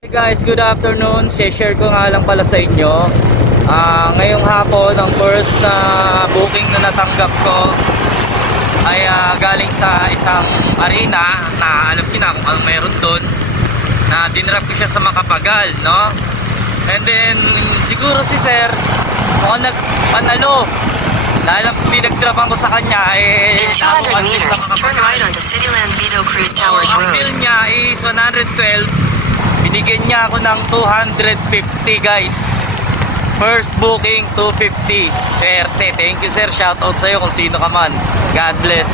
Hey guys, good afternoon. Share ko nga lang pala sa inyo. Ngayong hapon, ang first na booking na natanggap ko ay galing sa isang arena na alam niyo na kung ano meron doon, na dinrap ko siya sa Makapagal, no? And then siguro si sir mukhang nagpanalo dahil ang pinagdrapan ko sa kanya In 200 nakuha din meters, sa turn right Makapagal. onto Cityland Vito Cruz Towers Ang Road. bill niya is 112. Binigyan niya ako ng 250 guys. First booking 250. Swerte. Thank you sir. Shout out sa'yo kung sino ka man. God bless.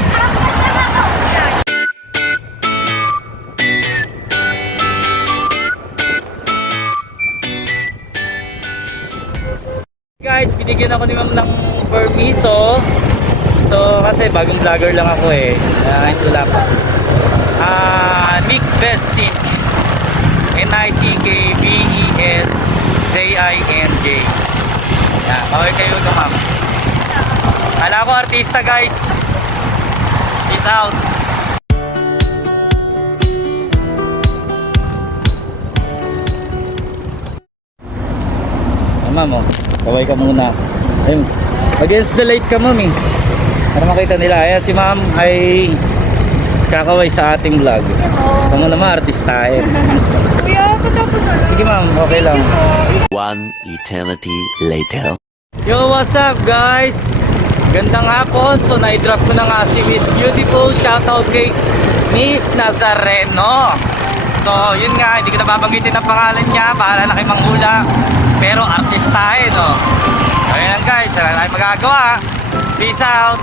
Guys, binigyan ako ni ma'am ng permiso. So kasi bagong vlogger lang ako eh. Wala pa. Nick Bessin. Nickbeszinj. Yan, kaway kayo ito ma'am. Kala ko artista guys. Peace out. Ma'am, oh, kaway ka muna. Ayun, against the light ka ma'am eh. Para makita nila. Ayan si ma'am ay kakaway sa ating vlog. Ito mo naman artista eh. Kuya, patapos na lang. Sige ma'am, okay lang. One eternity later. Yo, what's up guys? Gandang hapon. So na-drop ko na nga si Miss Beautiful. Shoutout kay Miss Nazareno. So yun nga, hindi ko na babanggitin ang pangalan niya. Bahala na kay manghula. Pero artista eh, no? Ayan guys, wala na tayong magagawa. Peace out.